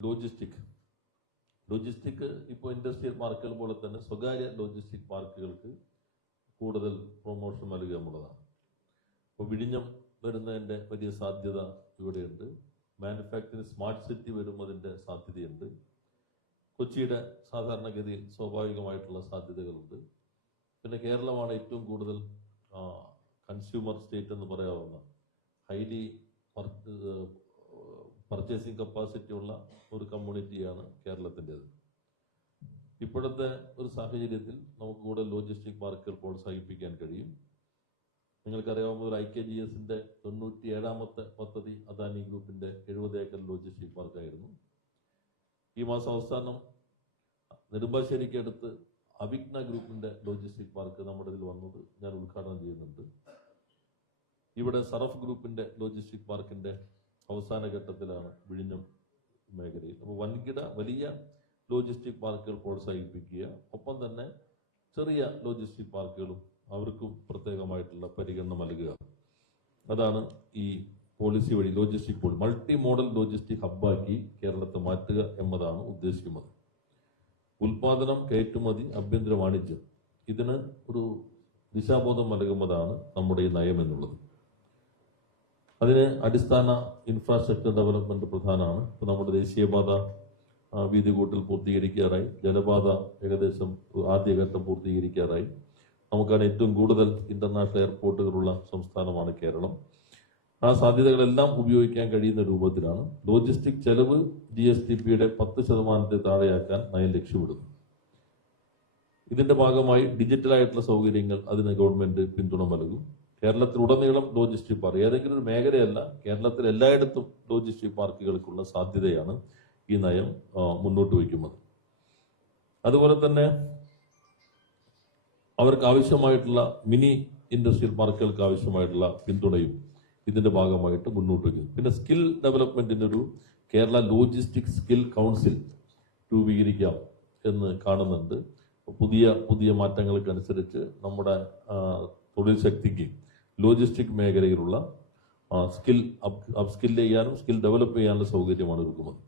Logistic logistic ഇപ്പോൾ industrial പാർക്കുകൾ പോലെ തന്നെ സ്വകാര്യ ലോജിസ്റ്റിക് പാർക്കുകൾക്ക് കൂടുതൽ പ്രൊമോഷൻ നൽകുക എന്നുള്ളതാണ് ഇപ്പോൾ വിഴിഞ്ഞം വരുന്നതിന്റെ വലിയ സാധ്യത ഇവിടെയുണ്ട്. മാനുഫാക്ചറിങ് സ്മാർട്ട് സിറ്റി വരുന്നതിന്റെ സാധ്യതയുണ്ട്. കൊച്ചിയുടെ സാധാരണഗതിയിൽ സ്വാഭാവികമായിട്ടുള്ള സാധ്യതകളുണ്ട്. പിന്നെ കേരളമാണ് ഏറ്റവും കൂടുതൽ കൺസ്യൂമർ സ്റ്റേറ്റ് എന്ന് പറയാവുന്ന ഹൈലി പർച്ചേസിംഗ് കപ്പാസിറ്റി ഉള്ള ഒരു കമ്മ്യൂണിറ്റിയാണ് കേരളത്തിന്റെത്. ഇപ്പോഴത്തെ ഒരു സാഹചര്യത്തിൽ നമുക്ക് കൂടുതൽ ലോജിസ്റ്റിക് പാർക്കുകൾ പ്രോത്സാഹിപ്പിക്കാൻ കഴിയും. നിങ്ങൾക്കറിയാവുന്ന ഒരു ഐ കെ ജി എസിന്റെ തൊണ്ണൂറ്റി ഏഴാമത്തെ പദ്ധതി അദാനി ഗ്രൂപ്പിന്റെ എഴുപത് ഏക്കർ ലോജിസ്റ്റിക് പാർക്കായിരുന്നു ഈ മാസം അവസാനം നെടുമ്പാശ്ശേരിക്ക് അടുത്ത് അവിഗ്ന ഗ്രൂപ്പിന്റെ ലോജിസ്റ്റിക് പാർക്ക് നമ്മുടെ ഇതിൽ വന്നത് ഞാൻ ഉദ്ഘാടനം ചെയ്യുന്നുണ്ട്. ഇവിടെ സറഫ് ഗ്രൂപ്പിന്റെ ലോജിസ്റ്റിക് പാർക്കിന്റെ അവസാന ഘട്ടത്തിലാണ് വിഴിഞ്ഞം മേഖലയിൽ. അപ്പോൾ വൻകിട വലിയ ലോജിസ്റ്റിക് പാർക്കുകൾ പ്രോത്സാഹിപ്പിക്കുക ഒപ്പം തന്നെ ചെറിയ ലോജിസ്റ്റിക് പാർക്കുകളും അവർക്കും പ്രത്യേകമായിട്ടുള്ള പരിഗണന നൽകുക. അതാണ് ഈ പോളിസി വഴി logistic poly multi modal logistic ഹബ്ബാക്കി കേരളത്തെ മാറ്റുക എന്നതാണ് ഉദ്ദേശിക്കുന്നത്. ഉൽപാദനം കയറ്റുമതി ആഭ്യന്തര വാണിജ്യം ഇതിന് ഒരു ദിശാബോധം നൽകുന്നതാണ് നമ്മുടെ ഈ നയം എന്നുള്ളത്. അതിന് അടിസ്ഥാന ഇൻഫ്രാസ്ട്രക്ചർ ഡെവലപ്മെന്റ് പ്രധാനമാണ്. ഇപ്പൊ നമ്മുടെ ദേശീയപാത വീതി കൂട്ടിൽ പൂർത്തീകരിക്കാറായി. ജലപാത ഏകദേശം ആദ്യഘട്ടം പൂർത്തീകരിക്കാറായി. നമുക്കാണ് ഏറ്റവും കൂടുതൽ ഇന്റർനാഷണൽ എയർപോർട്ടുകളുള്ള സംസ്ഥാനമാണ് കേരളം. ആ സാധ്യതകളെല്ലാം ഉപയോഗിക്കാൻ കഴിയുന്ന രൂപത്തിലാണ്. ലോജിസ്റ്റിക് ചെലവ് ജി എസ് ടി പിയുടെ പത്ത് ശതമാനത്തെ താഴെയാക്കാൻ നയം ലക്ഷ്യമിടുന്നു. ഇതിന്റെ ഭാഗമായി ഡിജിറ്റലായിട്ടുള്ള സൗകര്യങ്ങൾ അതിന് ഗവൺമെന്റ് പിന്തുണ നൽകും. കേരളത്തിലുടനീളം ലോജിസ്റ്റിക് പാർക്ക് ഏതെങ്കിലും ഒരു മേഖലയല്ല കേരളത്തിൽ എല്ലായിടത്തും ലോജിസ്റ്റിക് പാർക്കുകൾക്കുള്ള സാധ്യതയാണ് ഈ നയം മുന്നോട്ട് വയ്ക്കുന്നത്. അതുപോലെ തന്നെ അവർക്ക് ആവശ്യമായിട്ടുള്ള മിനി ഇൻഡസ്ട്രിയൽ പാർക്കുകൾക്ക് ആവശ്യമായിട്ടുള്ള പിന്തുണയും ഇതിന്റെ ഭാഗമായിട്ട് മുന്നോട്ട് വയ്ക്കുന്നു. പിന്നെ സ്കിൽ ഡെവലപ്മെന്റിനൊരു കേരള ലോജിസ്റ്റിക് സ്കിൽ കൗൺസിൽ രൂപീകരിക്കാം എന്ന് കാണുന്നുണ്ട്. പുതിയ പുതിയ മാറ്റങ്ങൾക്കനുസരിച്ച് നമ്മുടെ തൊഴിൽ ശക്തിക്ക് ലോജിസ്റ്റിക് മേഖലയിലുള്ള സ്കിൽ അപ് സ്കിൽ ചെയ്യാനും സ്കിൽ ഡെവലപ്പ് ചെയ്യാനുള്ള സൗകര്യമാണ് ഒരുക്കുന്നത്.